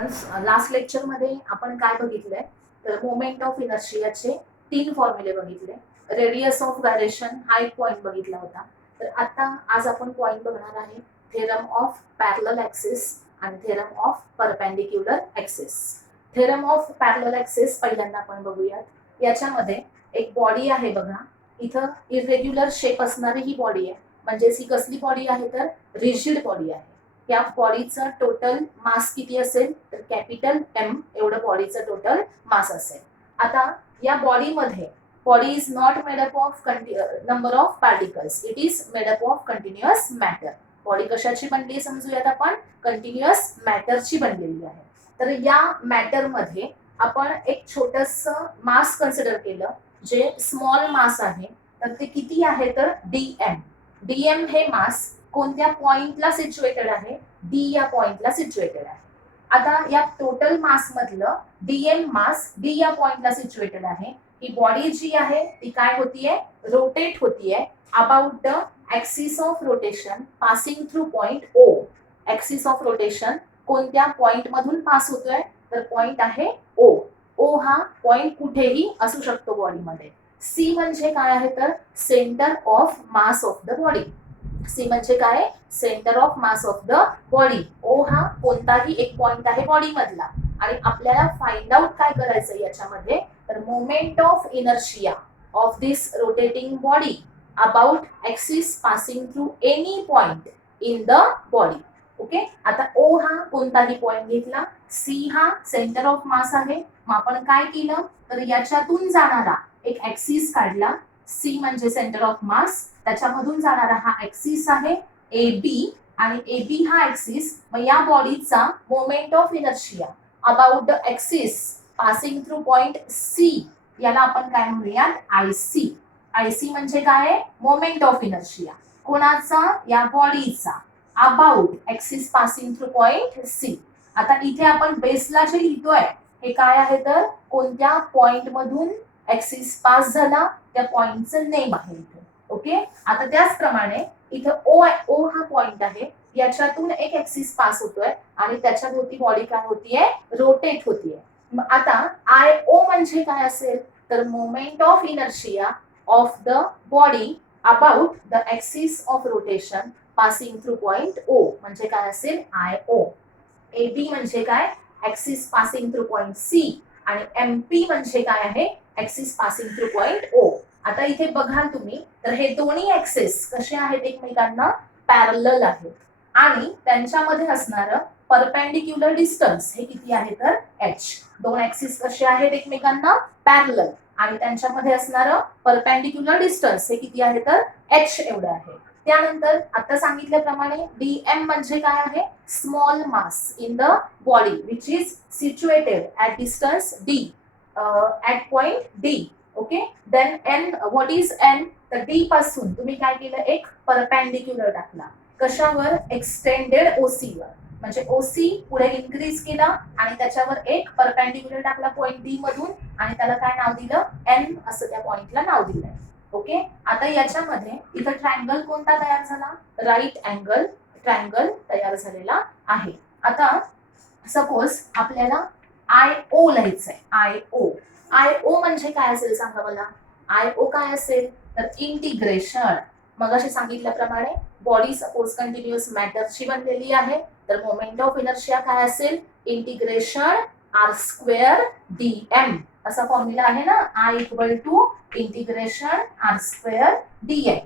Students, last लेक्चरमध्ये आपण काय बघितलंय तर मोमेंट ऑफ इनर्शियाचे 3 फॉर्म्युले बघितले. रेडियस ऑफ गायरेशन हा एक पॉइंट बघितला होता. तर आता आज आपण पॉइंट बघणार आहे थेरम ऑफ पॅरलल ॲक्सिस आणि theorem of perpendicular axis. Theorem of parallel axis पहिल्यांदा आपण बघूयात. याच्यामध्ये एक बॉडी आहे बघा, इथं इरेग्युलर शेप असणारी ही बॉडी आहे. म्हणजेच ही कसली बॉडी आहे तर रिजिड बॉडी आहे. या बॉडीचं टोटल मास किती असेल तर कॅपिटल एम एवढं बॉडीचं टोटल मास असेल. आता या बॉडीमध्ये body is not made up of number of particles, it is made up of continuous matter. Body कशाची बनली समजूयात आपण, कंटिन्युअस मॅटरची बनलेली आहे. तर या मॅटरमध्ये आपण एक छोटंसं मास कन्सिडर केलं जे स्मॉल मास आहे. तर ते किती आहे तर डीएम. डीएम हे मास कोणत्या पॉइंटला सिच्युएटेड आहे, डी या पॉइंटला सिच्युएटेड आहे. आता या टोटल मास मधलं डीएम मास डी या पॉइंटला सिच्युएटेड आहे. ही बॉडी जी आहे ती काय होतीये, रोटेट होतीये about the axis of rotation passing through point O. Axis of rotation कोणत्या पॉइंट मधून पास होतोय तर पॉइंट आहे ओ. ओ हा पॉइंट कुठेही असू शकतो बॉडीमध्ये. सी म्हणजे काय आहे तर center of mass of the body. C म्हणजे काय, centre of mass of the body. O हा कोणताही एक पॉइंट आहे बॉडी मधला. आणि आपल्याला फाइंड आउट काय करायचं याच्यामध्ये तर moment of inertia of this rotating body about axis passing through any point in the body. Okay. आता ओ हा कोणताही पॉइंट घेतला, सी हा सेंटर ऑफ मास आहे. मग आपण काय केलं तर याच्यातून जाणारा एक ऍक्सिस काढला. सी म्हणजे सेंटर ऑफ मास, त्याच्यामधून जाणारा हा ऍक्सिस आहे ए बी, आणि ए बी हा ऍक्सिस. मग या बॉडीचा moment of inertia about the axis passing through point C याला आपण काय म्हणूयात आय सी. आय सी म्हणजे काय, मोमेंट ऑफ इनर्शिया कोणाचा, या बॉडीचा about axis passing through point C. आता इथे आपण बेसला जे लिहितोय हे काय आहे तर कोणत्या पॉइंट मधून ऍक्सिस पास झाला त्या पॉइंटचं नेम आहे इथे. ओके. आता त्याचप्रमाणे इथं ओ हा पॉइंट आहे, याच्यातून एक ऍक्सिस पास होतोय आणि त्याच्या भोवती बॉडी काय होतीये, रोटेट होतीये. आता आय ओ म्हणजे काय असेल तर moment of inertia of the body about the axis of rotation passing through point O म्हणजे काय असेल आय ओ. ए बी म्हणजे काय, axis passing through point C, आणि एमपी म्हणजे काय आहे, axis passing through point O. आता इथे बघाल तुम्ही तर हे दोन्ही ऍक्सिस कसे आहेत एकमेकांना, पॅरलल आहेत. आणि त्यांच्यामध्ये असणारं परपेंडिक्युलर डिस्टन्स हे किती आहे तर एच. दोन ऍक्सिस कसे आहेत एकमेकांना, पॅरलल, आणि त्यांच्यामध्ये असणारं परपेंडिक्युलर डिस्टन्स हे किती आहे तर एच एवढं आहे. त्यानंतर आता सांगितल्याप्रमाणे डीएम म्हणजे काय आहे, small mass in the body which is situated at distance D, at point D. Okay. Then N, what is N तर डी पासून तुम्ही काय केलं, एक परपेंडिक्युलर टाकला. कशावर, एक्सटेंडेड ओसी वर. म्हणजे ओसी पुढे इन्क्रीज केला आणि त्याच्यावर एक परपेंडिक्युलर टाकला पॉइंट डी मधून, आणि त्याला काय नाव दिलं, एन असं त्या पॉइंटला नाव दिलंय. ओके. आता याच्यामध्ये इथं ट्रायंगल कोणता तयार झाला, राईट अँगल ट्रायंगल तयार झालेला आहे. आता सपोज आपल्याला आय ओ लिहायचंय. I O. आय ओ म्हणजे काय असेल सांगा मला, आय ओ काय असेल तर इंटिग्रेशन. मग असे सांगितल्याप्रमाणे बॉडी सपोज कंटिन्युअस मॅटरची बनलेली आहे तर मोमेंट ऑफ इनर्शिया काय असेल, integration R square D M. असा फॉर्म्युला आहे ना, I equal to integration R square D M.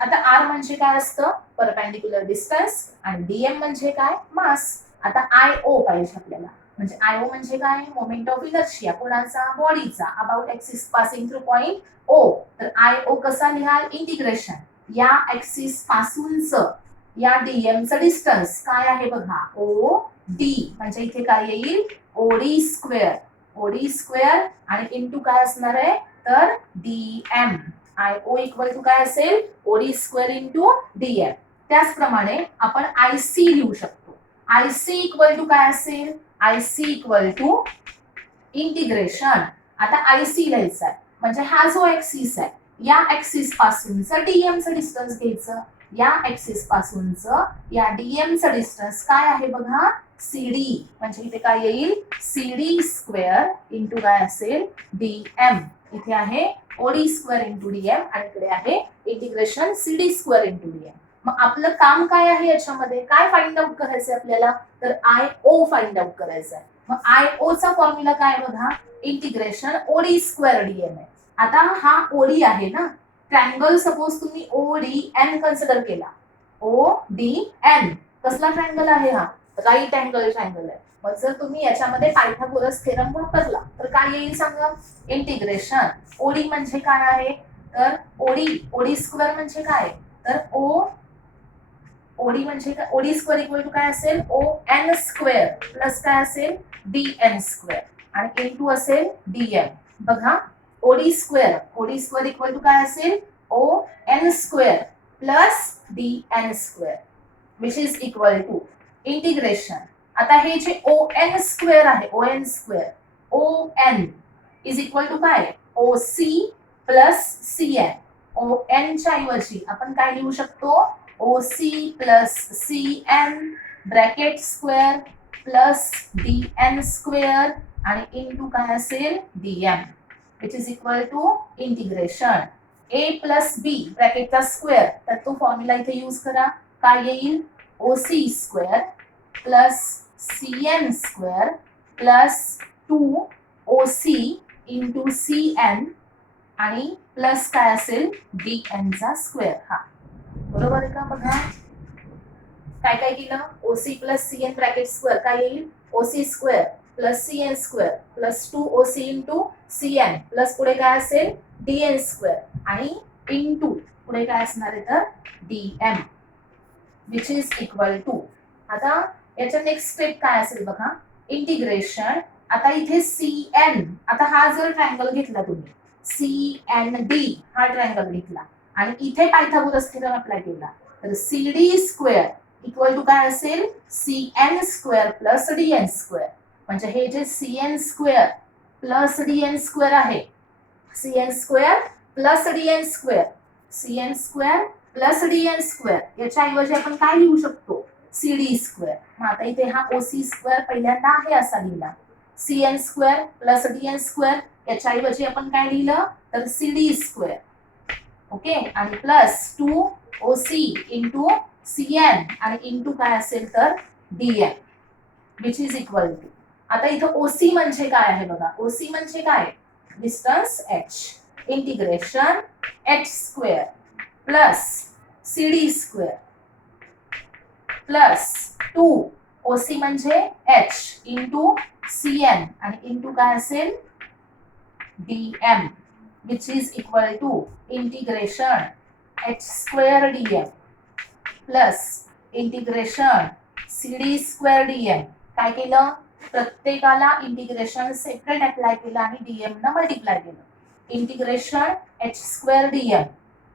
आता आर म्हणजे काय असतं, परपेंडिक्युलर डिस्टन्स, आणि डीएम म्हणजे काय, मास. आता आय ओ पाहिजे आपल्याला, म्हणजे आय ओ म्हणजे काय, मोमेंट ऑफ इनर्शिया कोणाचा, बॉडीचा about axis passing through point O. तर आय ओ कसा लिहाल, इंटिग्रेशन या ऍक्सिस पासूनच या डीएम चं डिस्टन्स काय आहे बघा, ओ डी. म्हणजे इथे काय येईल, ओडी स्क्वेअर. ओडी स्क्वेअर आणि इंटू काय असणार आहे तर DM. I O equal to काय असेल, ओडी स्क्वेअर इंटू डीएम. त्याचप्रमाणे आपण आय सी लिहू शकतो. आय सी इक्वल टू काय असेल, I C equal to integration. आता आय सी लिहायचं आहे म्हणजे हा जो ऍक्सिस आहे या ऍक्सिस पासूनचं डीएमचं डिस्टन्स घ्यायचं. या ऍक्सिस पासूनचं या डीएमचं डिस्टन्स काय आहे बघा, CD म्हणजे इथे काय येईल CD स्क्वेअर इंटू काय असेल DM. इथे आहे OD स्क्वेअर इंटू DM आणि इकडे आहे integration CD square into DM. मग आपलं काम काय आहे याच्यामध्ये काय फाइंड आउट करायचंय आपल्याला तर IO फाइंड आउट करायचं आहे. मग IO चा फॉर्म्युला काय बघा इंटिग्रेशन OD स्क्वेअर DM आहे. आता हा OD आहे ना ट्रँगल सपोज तुम्ही ODN कन्सिडर केला ODN कसला ट्रँगल आहे हा राईट अँगल ट्रँगल आहे. मग जर तुम्ही याच्यामध्ये पायथागोरस थेरम वापरला तर काय येईल सांगा इंटिग्रेशन ओडी म्हणजे काय आहे तर ओडी स्क्वेअर म्हणजे काय तर ओडी म्हणजे काय ओडी स्क्वेअर इक्वल टू काय असेल ON स्क्वेअर प्लस काय असेल DN स्क्वेअर आणि इंटू असेल DM. बघा ओडी स्क्वेअर इक्वल टू काय असेल ON square plus DN square which is equal to integration. आता हे जे ON स्क्वेअर आहे ON square ON is equal to काय OC प्लस CN. ON च्या ऐवजी आपण काय लिहू शकतो OC plus CN bracket square plus DN square आणि इंटू काय असेल DM which is equal to integration A plus B ब्रॅकेटचा square तर तो फॉर्म्युला इथे यूज करा काय येईल OC square plus CN square plus 2OC into CN आणि प्लस काय असेल DN चा स्क्वेअर. हा बरोबर आहे का बघा काय काय केलं OC plus CN bracket square काय येईल OC square plus CN square plus 2OC into CN plus पुढे काय असेल DN स्क्वेअर आणि इंटू पुढे काय असणार आहे तर DM which is equal to. आता याच्या नेक्स्ट स्टेप काय असेल बघा इंटिग्रेशन. आता इथे CN आता हा जर ट्रायंगल घेतला तुम्ही CND हा ट्रायंगल घेतला आणि इथे पायथागोरस थेरम अप्लाय केला तर CD स्क्वेअर इक्वल टू काय असेल CN square plus DN square म्हणजे हे जे CN square plus DN square आहे CN square plus DN square CN square plus DN square याच्या ऐवजी आपण काय लिहू शकतो CD स्क्वेअर. मग आता इथे हा OC स्क्वेअर पहिल्यांदा आहे असा लिहिला CN square plus DN square याच्या ऐवजी आपण काय लिहिलं तर CD स्क्वेअर ओके आणि प्लस 2OC इंटू CN आणि इंटू काय असेल तर DM which is equal to. आता इथं OC म्हणजे काय आहे बघा OC म्हणजे काय distance H integration H square plus CD square plus 2OC म्हणजे H इंटू CN आणि इंटू काय असेल DM which is equal to integration H square DM plus integration CD square DM. काय केलं प्रत्येकाला इंटिग्रेशन सेपरेट अप्लाय केलं आणि DM न मल्टिप्लाय केलं integration H square DM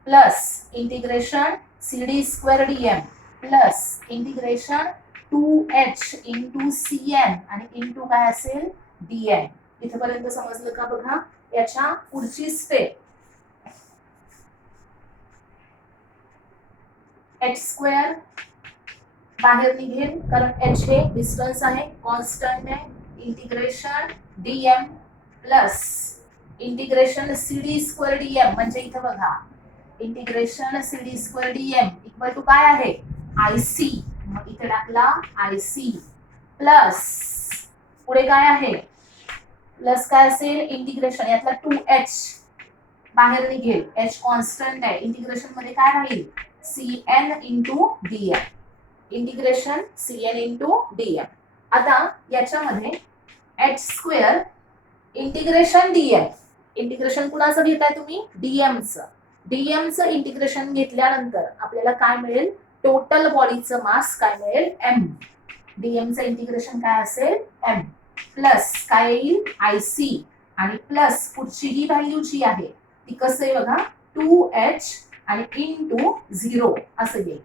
plus integration CD square DM plus integration 2H into CN आणि into काय असेल DM. इथपर्यंत समजलं का बघा. याच्या पुढची स्टेप H स्क्वेअर बाहेर निघेल कारण H हे डिस्टन्स आहे कॉन्स्टंट आहे integration DM plus integration CD square DM म्हणजे इथं बघा integration CD square DM equal to काय आहे IC. मग इथे टाकला IC प्लस पुढे काय आहे प्लस काय असेल इंटिग्रेशन यातला 2H बाहेर निघेल H कॉन्स्टंट आहे इंटिग्रेशन मध्ये काय राहील CN into DM integration CN into DM. आता याच्यामध्ये H square integration DM integration कुणाचं घेताय तुम्ही DMचं इंटिग्रेशन घेतल्यानंतर आपल्याला काय मिळेल टोटल बॉडीचं मास काय मिळेल M. DMचं इंटिग्रेशन काय असेल M प्लस काय येईल IC आणि प्लस पुढची ही व्हॅल्यू जी आहे ती कसं आहे बघा 2H आणि इंटू 0 असं येईल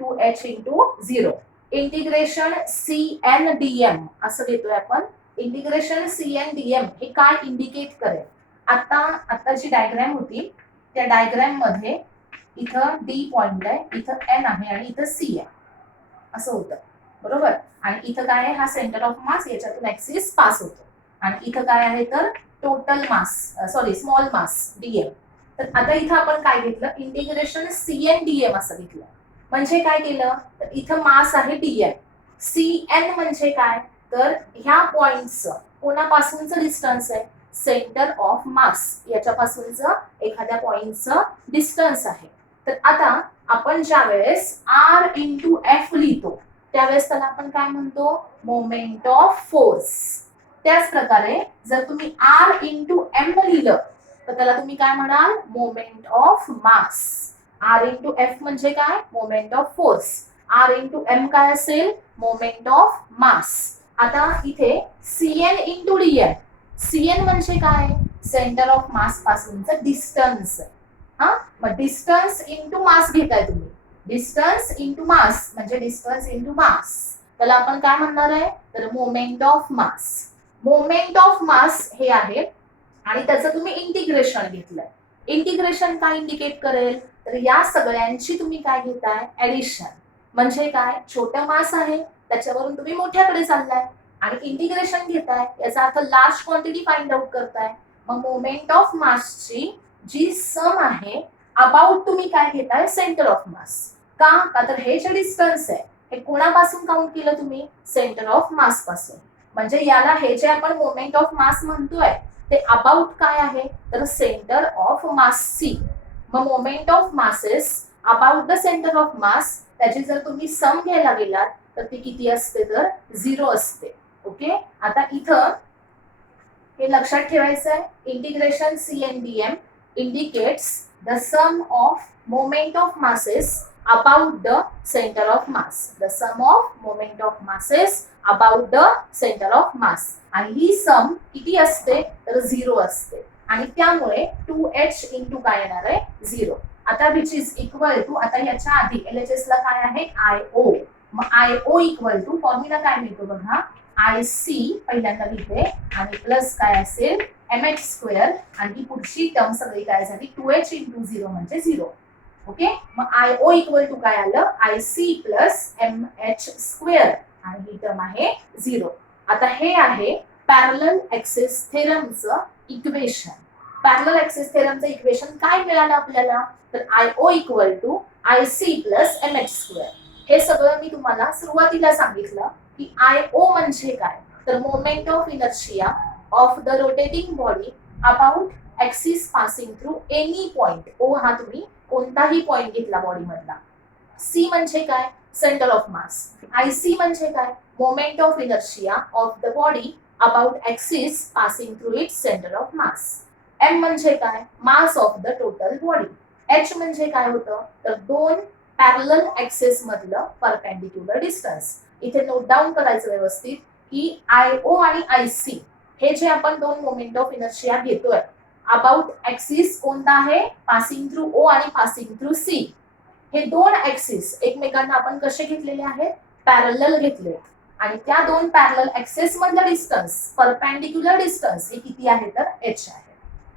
2H into 0 integration CN DM असं घेतोय आपण. इंटिग्रेशन CN DM हे काय इंडिकेट करेल आता जी डायग्राम होती त्या डायग्राम मध्ये इथं D पॉइंट आहे इथं N आहे आणि इथं C आहे असं होतं. बरोबर. आणि इथं काय आहे, हा सेंटर ऑफ मास, याच्यातून ऍक्सिस पास होतो. आणि इथं काय आहे तर total mass, sorry small mass DM. तर आता इथं आपण काय घेतलं, इंटिग्रेशन सीएन डीएम असं घेतलं. म्हणजे काय केलं तर इथं मास आहे डीएम, सीएन म्हणजे काय तर ह्या पॉइंटचं कोणापासूनचं डिस्टन्स आहे, सेंटर ऑफ मास याच्यापासूनचं एखाद्या पॉइंटचं डिस्टन्स आहे. तर आता आपण ज्या वेळेस आर इंटू एफ लिहितो त्यावेळेस त्याला आपण काय म्हणतो, मोमेंट ऑफ फोर्स. त्याच प्रकारे जर तुम्ही आर इंटू एम लिहिलं तर त्याला तुम्ही काय म्हणाल, moment of mass. R into F म्हणजे काय, moment of force. R into M काय असेल, मोमेंट ऑफ मास. आता इथे सीएन इंटू डीएम, सीएन म्हणजे काय, सेंटर ऑफ मास पासूनचं डिस्टन्स. हा, मग डिस्टन्स इंटू मास घेताय तुम्ही, डिस्टन्स इंटू मास म्हणजे डिस्टन्स इंटू मास, त्याला आपण काय म्हणणार आहे तर moment of mass. Moment of मास हे आहे आणि त्याचं तुम्ही इंटिग्रेशन घेतलंय. इंटिग्रेशन काय इंडिकेट करेल तर या सगळ्यांची तुम्ही काय घेताय, ऍडिशन. म्हणजे काय, छोटं मास आहे त्याच्यावरून तुम्ही मोठ्याकडे चाललाय आणि इंटिग्रेशन घेताय, याचा अर्थ लार्ज क्वांटिटी फाइंड आउट करताय. मग मोमेंट ऑफ मासची जी सम आहे अबाउट तुम्ही काय घेताय, सेंटर ऑफ मास. का तर हे जे डिस्टन्स आहे हे कोणापासून काउंट केलं तुम्ही, सेंटर ऑफ मास पासून. म्हणजे याला हे जे आपण मोमेंट ऑफ मास म्हणतोय ते अबाउट काय आहे तर सेंटर ऑफ मास सी. मग moment of masses about the centre of मास, त्याची जर तुम्ही सम घ्यायला गेलात तर ती किती असते तर 0 असते. ओके. आता इथं हे लक्षात ठेवायचं आहे, integration सीएनडीएम indicates the sum of moment of masses about the center of mass. The sum of moment of masses about the center of mass. आणि ही सम किती असते तर 0 असते आणि त्यामुळे 2h इंटू काय येणार आहे 0. आता विच इज इक्वल टू, आता याच्या आधी एलएचएस ला काय आहे आयओ. मग आयओ इक्वल टू फॉर्म्युला काय मिळतो बघा, आय सी पहिल्यांदा लिहिते आणि प्लस काय असेल एम एच स्क्वेअर आणि ही पुढची टर्म सगळी काय झाली 2h इंटू 0 म्हणजे 0. ओके. मग आय ओ इक्वल टू काय आलं, I C plus M H square आणि ही टर्म आहे 0. आता हे आहे पॅरलल ऍक्सिस थेरमचं इक्वेशन. पॅरलल ऍक्सिस थेरमचं इक्वेशन काय मिळालं आपल्याला तर I O equal to I C plus M H square. हे सगळं मी तुम्हाला सुरुवातीला सांगितलं की आय ओ म्हणजे काय तर moment of inertia of the rotating body about axis passing through any point. O हा तुम्ही कोणताही पॉइंट घेतला बॉडी मधला. सी म्हणजे काय, centre of mass. I C म्हणजे काय, moment of inertia of the body about axis passing through its centre of mass. M म्हणजे काय, mass of the total body. H म्हणजे काय होतं तर दोन पॅरलल ऍक्सिस मधलं परपेंडिक्युलर डिस्टन्स. इथे नोट डाऊन करायचं व्यवस्थित की आय ओ आणि आय सी हे जे आपण दोन मोमेंट ऑफ इनर्शिया घेतोय अबाउट ऍक्सिस कोणता आहे, पासिंग थ्रू ओ आणि पासिंग थ्रू सी. हे दोन ऍक्सिस एकमेकांना आपण कसे घेतलेले आहेत, पॅरलल घेतले आणि त्या दोन पॅरलल ऍक्सिस मधलं डिस्टन्स परपेंडिक्युलर डिस्टन्स हे किती आहे तर एच आहे.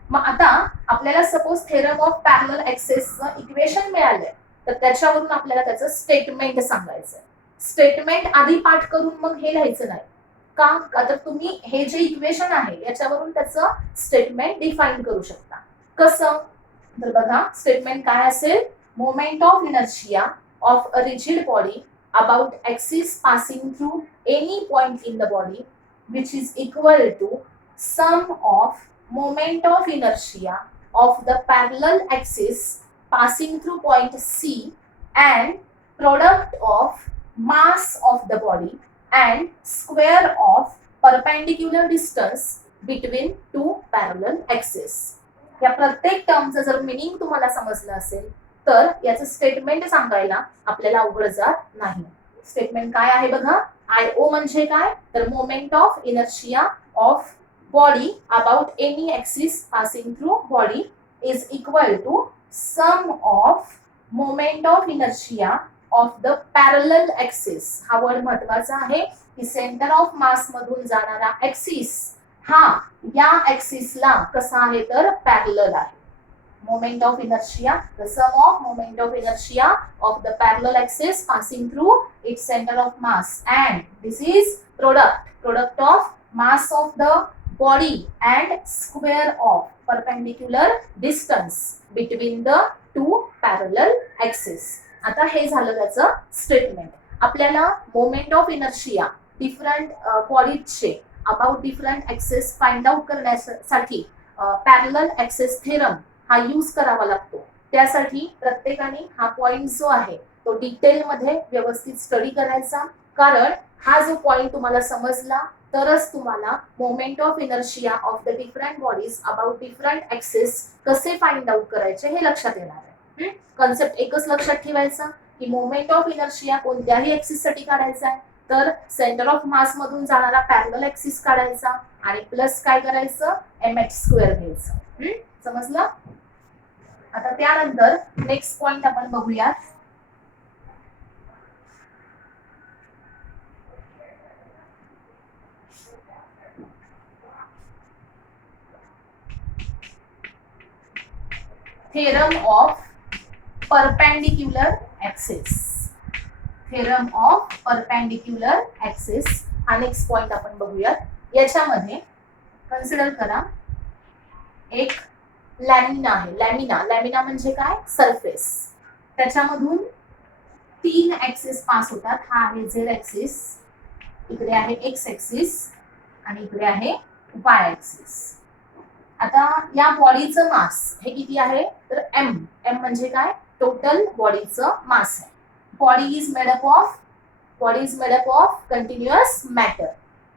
मग आता आपल्याला सपोज थेरम ऑफ पॅरलल ऍक्सिसचं इक्वेशन मिळालंय तर त्याच्यावरून आपल्याला त्याचं स्टेटमेंट सांगायचंय. स्टेटमेंट आधी पाठ करून मग हे लिहायचं नाही. का तर तुम्ही हे जे इक्वेशन आहे याच्यावरून त्याचं स्टेटमेंट डिफाईन करू शकता. कसं तर बघा, स्टेटमेंट काय असेल, moment of inertia of a rigid body about axis passing through any point in the body which is equal to sum of moment of inertia of the parallel axis passing through point C and product of mass of the body and square of perpendicular distance between two parallel axes. या प्रत्येक टर्मचं जर meaning तुम्हाला समजलं असेल तर याचं statement सांगायला आपल्याला अवघड जात नाही. स्टेटमेंट काय आहे बघा, आय ओ म्हणजे काय तर moment of inertia of body about any axis passing through body is equal to sum of moment of inertia of the parallel axis. हा वर्ड महत्वाचा आहे की सेंटर ऑफ मास मधून जाणारा ऍक्सिस हा या ऍक्सिसला कसा आहे तर पॅरलल आहे. moment of inertia, the sum of moment of inertia of the parallel axis passing through its center of mass, and this is product of mass of the body and square of perpendicular distance between the two parallel axis. आता हे झालं त्याचं statement. आपल्याला moment of inertia different बॉडीजचे about different axes find out करण्यासाठी parallel axes theorem हा use करावा लागतो. त्यासाठी प्रत्येकाने हा पॉइंट जो आहे तो डिटेल मध्ये व्यवस्थित स्टडी करायचा, कारण हा जो पॉइंट तुम्हाला समजला तरच तुम्हाला moment of inertia of the different bodies about different axes कसे फाइंड आउट करायचे हे लक्षात येणार आहे. कॉन्सेप्ट एकच लक्षात ठेवायचा की मोमेंट ऑफ इनर्शिया कोणत्याही ऍक्सिस साठी काढायचा आहे तर सेंटर ऑफ मास मधून जाणारा पॅरलल ऍक्सिस काढायचा आणि प्लस काय करायचं mh स्क्वेअर घ्यायचं. समजलं? आता त्यानंतर नेक्स्ट पॉइंट आपण बघूयात. Theorem of perpendicular axis. Theorem of perpendicular axis हा नेक्स्ट पॉइंट आपण बघूयात. याच्यामध्ये कन्सिडर करा एक लॅमिना आहे. लॅमिना म्हणजे काय? सरफेस. त्याच्यामधून तीन ऍक्सिस पास होतात. हा आहे झेड ऍक्सिस, इकडे आहे एक्स ऍक्सिस आणि इकडे आहे वाय ऍक्सिस. आता या बॉडीचं मास हे किती आहे तर एम म्हणजे काय? टोटल बॉडीचं मास आहे. Body is made up of continuous matter.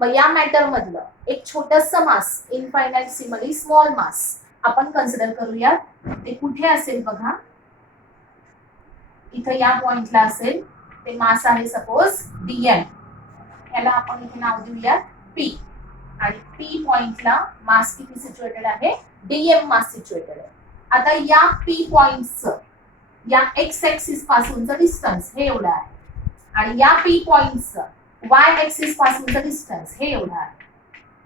मग या मॅटर मधलं एक छोटंसं मास, इनफायनाइटसिमली स्मॉल मास आपण कन्सिडर करूया. ते कुठे असेल बघा, इथं या पॉइंटला असेल. ते मास आहे सपोज डीएम. याला आपण इथे नाव देऊया पी, आणि पी पॉइंटला मास किती सिच्युएटेड आहे? डीएम मास सिच्युएटेड आहे. आता या पी पॉइंटचं या एक्स ऍक्सिस पासूनचं डिस्टन्स हे एवढं आहे आणि या पी पॉइंटचं वाय ऍक्सिस पासूनचं डिस्टन्स हे एवढं आहे,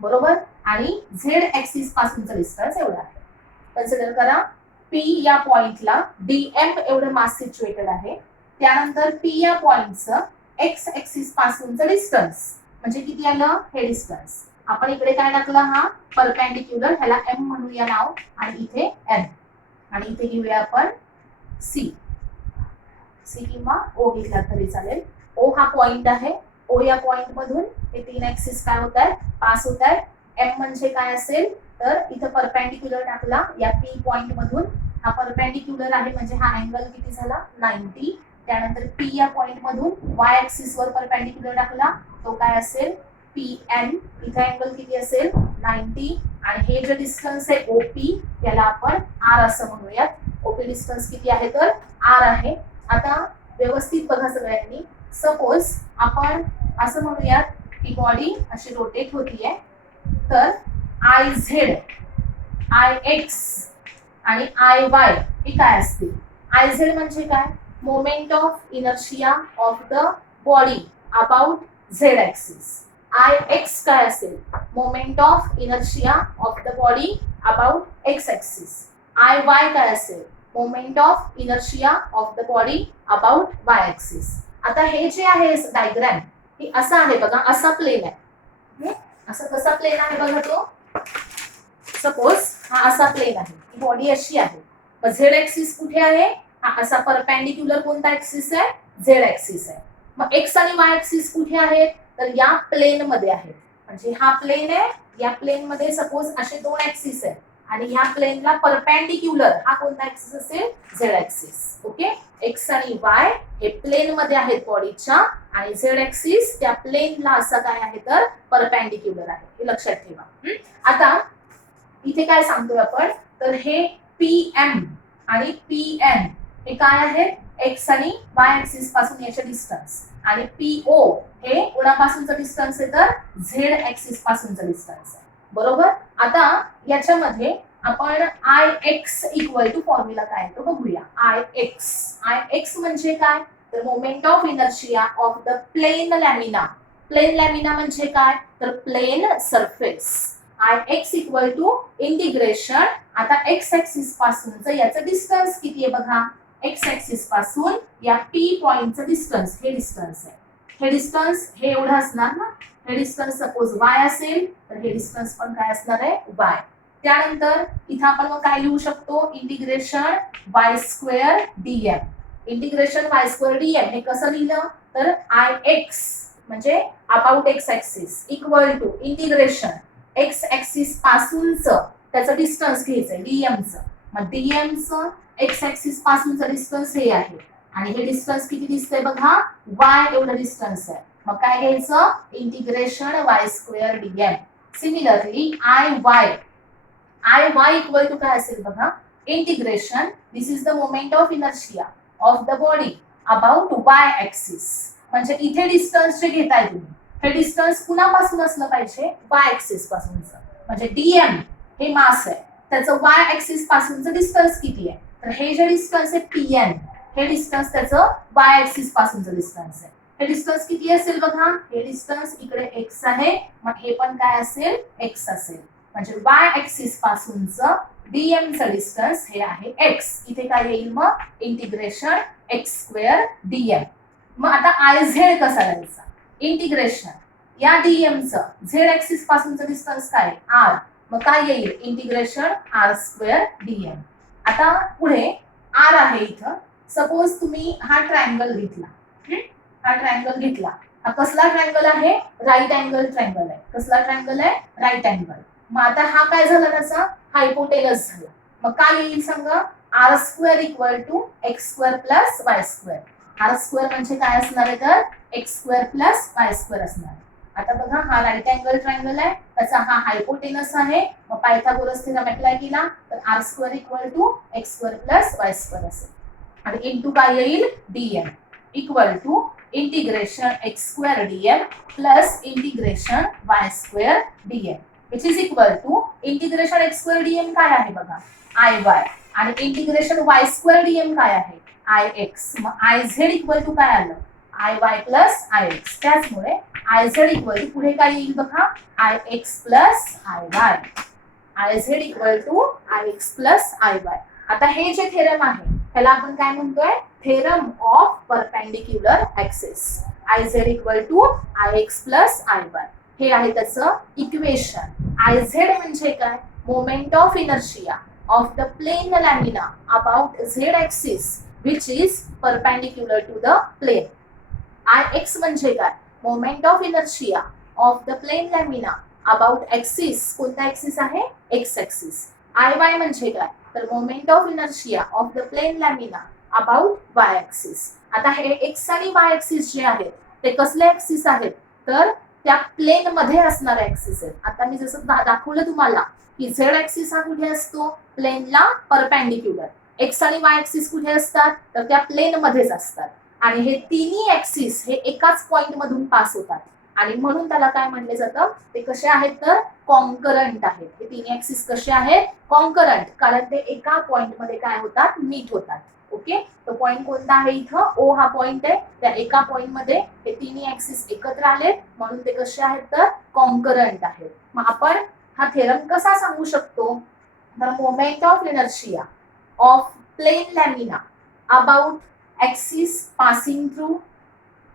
बरोबर? आणि झेड ऍक्सिस पासूनचं डिस्टन्स एवढं आहे. कन्सिडर करा पी या पॉइंटला डीएम एवढं मास सिच्युएटेड आहे. त्यानंतर पी या पॉइंटचं एक्स ऍक्सिस पासूनचं डिस्टन्स म्हणजे किती आलं? हे डिस्टन्स. आपण इकडे काय टाकलं? हा परपेंडिक्युलर, ह्याला एम म्हणूया नाव, आणि इथे एन, आणि इथे घेऊया आपण सी किंवा ओ घेतला तरी चालेल. ओ हा पॉइंट आहे. ओ या पॉइंट मधून हे तीन ऍक्सिस काय होत आहेत? पास होत आहेत. एम म्हणजे काय असेल तर इथं परपेंडिक्युलर टाकला या पी पॉइंट मधून. हा परपेंडिक्युलर आहे म्हणजे हा अँगल किती झाला? 90. त्यानंतर पी या पॉइंट मधून वाय ऍक्सिस वर परपेंडिक्युलर टाकला, तो काय असेल? P N. इथे अँगल किती असेल? 90. आणि हे जे डिस्टन्स आहे ओपी याला आपण आर असं म्हणूयात. ओपी डिस्टन्स किती आहे तर आर आहे. आता व्यवस्थित बघा सगळ्यांनी. सपोज आपण असं म्हणूयात की बॉडी अशी रोटेट होतीये, तर आय झेड, आय एक्स आणि आय वाय हे काय असतील? आय झेड म्हणजे काय? Moment of inertia of the body about Z axis. I x काय असेल? Moment of inertia of the body about X axis. I Y काय असेल? Moment of inertia of the body about Y axis. आता हे जे आहे diagram हे असं आहे बघा, असा प्लेन आहे. असं कसा प्लेन आहे बघा तो. सपोज हा असा प्लेन आहे, ही बॉडी अशी आहे. मग झेड ऍक्सिस कुठे आहे? हा असा परपेंडिक्युलर कोणता ऍक्सिस आहे? झेड ऍक्सिस आहे. मग एक्स आणि वाय ऍक्सिस कुठे आहेत? तर या प्लेन मध्ये आहेत. म्हणजे हा प्लेन आहे, या प्लेन मध्ये सपोज असे दोन ऍक्सिस आहेत आणि ह्या प्लेनला परपेंडिक्युलर हा कोणता ऍक्सिस असेल? Z axis. ओके, एक्स आणि वाय हे प्लेन मध्ये आहेत बॉडीच्या, आणि झेड ऍक्सिस त्या प्लेनला असा काय आहे तर परपेंडिक्युलर आहे. हे लक्षात ठेवा. आता इथे काय सांगतोय आपण तर हे पी एम आणि पी एन हे काय आहेत? एक्स आणि वाय ऍक्सिस पासून याचे डिस्टन्स, आणि पी ओ हे कोणापासूनचं डिस्टन्स आहे तर झेड ऍक्सिस पासूनचं डिस्टन्स आहे, बरोबर? आता याच्यामध्ये आपण I X equal to formula काय तो बघूया. आय एक्स म्हणजे काय तर moment of inertia of the plane lamina. Plane lamina म्हणजे काय तर plane surface. I X equal to integration, आता एक्स ऍक्सिस पासूनचं याचं डिस्टन्स किती आहे बघा, एक्स ऍक्सिस पासून या पी पॉइंटचं डिस्टन्स, हे डिस्टन्स आहे, हे डिस्टन्स हे एवढं असणार ना, हे डिस्टन्स सपोज वाय असेल तर हे डिस्टन्स पण काय असणार आहे वाय. त्यानंतर इथं आपण मग काय लिहू शकतो, integration Y square DM, integration Y square DM हे कसं लिहिलं तर आय एक्स म्हणजे about X axis equal to integration X axis पासूनचं त्याचं डिस्टन्स घ्यायचंय डीएमचं, मग डीएमचं एक्स ऍक्सिस पासूनचं डिस्टन्स हे आहे आणि हे डिस्टन्स किती दिसतंय बघा, वाय एवढं डिस्टन्स आहे, मग काय घ्यायचं integration Y square DM. Similarly I Y equal to काय असेल बघा, integration this is the moment of inertia of the body about Y axis, म्हणजे इथे डिस्टन्स जे घेताय तुम्ही हे डिस्टन्स कुणापासून असलं पाहिजे, वाय ऍक्सिस पासूनचं, म्हणजे डीएम हे मास आहे, त्याचं वाय ऍक्सिस पासूनचं डिस्टन्स किती आहे, तर हे जे डिस्टन्स आहे पीएन, हे डिस्टन्स त्याचं वाय ऍक्सिस पासूनचं डिस्टन्स आहे, हे डिस्टन्स किती असेल बघा, हे डिस्टन्स इकडे एक्स आहे, मग हे पण काय असेल एक्स असेल, म्हणजे वाय ऍक्सिस पासूनचं डीएम चं डिस्टन्स हे आहे एक्स, इथे काय येईल मग इंटिग्रेशन एक्स स्क्वेअर डीएम. मग आता आय झेड कसा द्यायचा, इंटिग्रेशन या डीएम चं झेड ऍक्सिस पासूनचं डिस्टन्स काय आर, मग काय येईल इंटिग्रेशन आर स्क्वेअर डीएम. आता पुढे आर आहे इथं, सपोज तुम्ही हा ट्रायंगल घेतला, हा ट्रायंगल घेतला, हा कसला ट्रायंगल आहे, राईट अँगल ट्रायंगल आहे, कसला ट्रायंगल आहे राईट अँगल, मग आता हा काय झाला त्याचा हायपोटेनस झाला, मग काय येईल सांगा, R square equal to X square plus Y square, R square म्हणजे काय असणार आहे तर X square plus Y square असणार आहे. आता बघा हा राईट अँगल ट्रायंगल आहे, त्याचा हा हायपोटेनस आहे, मग पायथागोरस थेरम अप्लाय केला तर R square equal to X square plus Y square असेल, आणि इंटू काय येईल DM equal to integration X square DM plus integration Y square DM which is equal to integration X square DM काय आहे बघा I Y, आणि integration Y square DM काय आहे आय एक्स, मग आय झेड इक्वल टू काय आलं I Y plus I X, त्याचमुळे आय झेड इक्वल टू पुढे काय येईल बघा I X plus I Y, I Z equal to I X plus I Y. आता हे जे थेरम आहे त्याला आपण काय म्हणतोय, theorem of perpendicular axis, I Z equal to I X plus I Y, हे आहे त्याचं इक्वेशन. आय झेड म्हणजे काय, moment of inertia of the plane lamina about Z axis which is perpendicular to the plane. Ix म्हणजे काय, moment of inertia of the plane lamina about axis, कोणता ऍक्सिस आहे एक्स ऍक्सिस. आय वाय म्हणजे काय तर moment of inertia of the plane lamina about Y axis. आता हे x आणि वाय ऍक्सिस जे आहेत ते कसले ऍक्सिस आहेत तर त्या प्लेन मध्ये असणारे ऍक्सिस आहेत. आता मी जसं दाखवलं तुम्हाला की झेड ऍक्सिस हा कुठे असतो प्लेनला परपेंडिक्युलर, एक्स आणि वाय ऍक्सिस कुठे असतात तर त्या प्लेन मध्येच असतात, आणि हे तिन्ही ऍक्सिस हे एकाच पॉइंट मधून पास होतात, आणि म्हणून त्याला काय म्हणले जातं ते कसे आहेत तर कॉन्करंट आहेत. हे तिन्ही ऍक्सिस कसे आहेत कॉन्करंट, कारण ते एका पॉइंट मध्ये काय होतात मीट होतात. ओके, तो पॉइंट कोणता आहे इथं ओ हा पॉइंट आहे, त्या एका पॉइंट मध्ये हे तिन्ही ऍक्सिस एकत्र आलेत म्हणून ते कसे आहेत तर कॉन्करंट आहेत. मग आपण हा थेरम कसा सांगू शकतो तर moment of inertia of plane lamina about axis passing through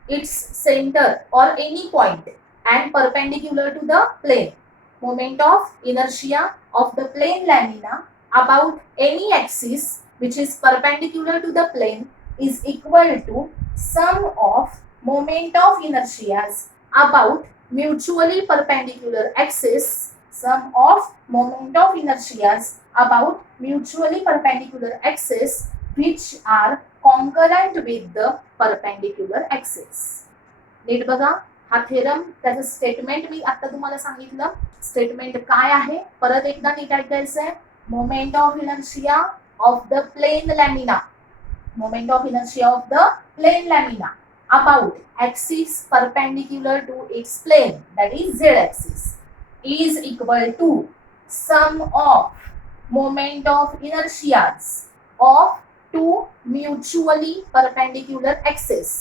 its center or any point and perpendicular to the plane. Moment of inertia of the plane lamina about any axis which is perpendicular to the plane is equal to sum of moment of inertias about mutually perpendicular axis, sum of moment of inertias about mutually perpendicular axis which are concurrent with the perpendicular axis. नीट बघा हा theorem, त्याचं statement मी आता तुम्हाला सांगितलं, statement काय आहे परत एकदा नीट ऐकायचंय. Moment of inertia of the plane lamina, moment of inertia of the plane lamina about axis perpendicular to its plane that is z axis is equal to sum of moment of inertias of two mutually perpendicular axes.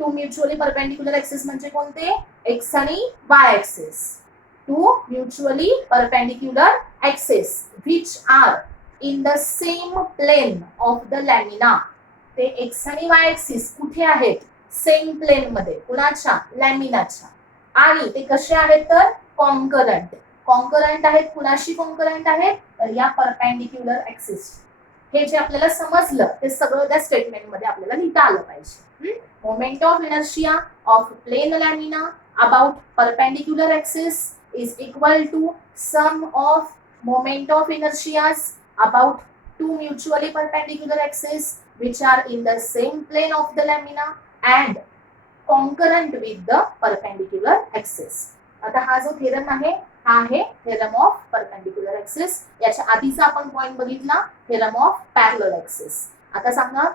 Two mutually perpendicular axis म्हणजे कोणते X आणि Y axis. two mutually perpendicular axes which are in the same plane of the lamina. ते x आणि Y axis कुठे आहेत? Same plain मध्ये. कुणाच्या? लॅमिनाच्या. आणि ते कसे आहेत तर कॉन्करंट. कॉन्करंट आहेत. कुणाशी कॉन्करंट आहेत? तर या परपेंडिक्युलर ऍक्सिस. हे जे आपल्याला समजलं ते सगळं त्या स्टेटमेंट मध्ये आपल्याला लिहिता आलं पाहिजे. Moment of inertia of plane lamina about perpendicular axis is equal to sum of moment of inertias about two mutually perpendicular axes which are in the same plane of the lamina and concurrent with the perpendicular axis. आता हा जो theorem आहे हा आहे theorem of perpendicular axis. याच्या आधीचा आपण point बघितला थेरम ऑफ पॅरलल ऍक्सिस. आता सांगा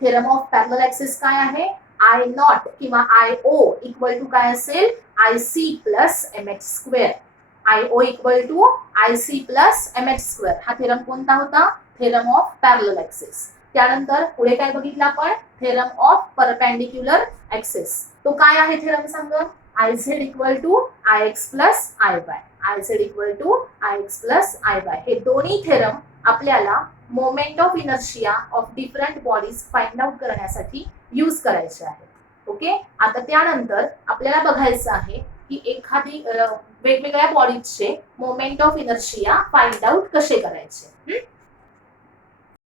थेरम ऑफ पॅरलल ऍक्सिस काय आहे? आय नॉट किंवा आय ओ इक्वल टू काय असेल? I C plus M H square. I O equal to I C plus M H square. हा theorem कोणता होता? Theorem of parallel axis. त्यानंतर पुढे काय बघितलं आपण? Theorem of perpendicular axis. तो काय आहे थेरम सांगा? I Z equal to I X plus I Y. I Z equal to I X plus I Y. हे दोन्ही थेरम आपल्याला moment of inertia of different bodies find out करण्यासाठी use करायचे आहेत. ओके. आता त्यानंतर आपल्याला बघायचं आहे की एखादी वेगवेगळ्या बॉडीजचे moment of inertia find out कसे करायचे.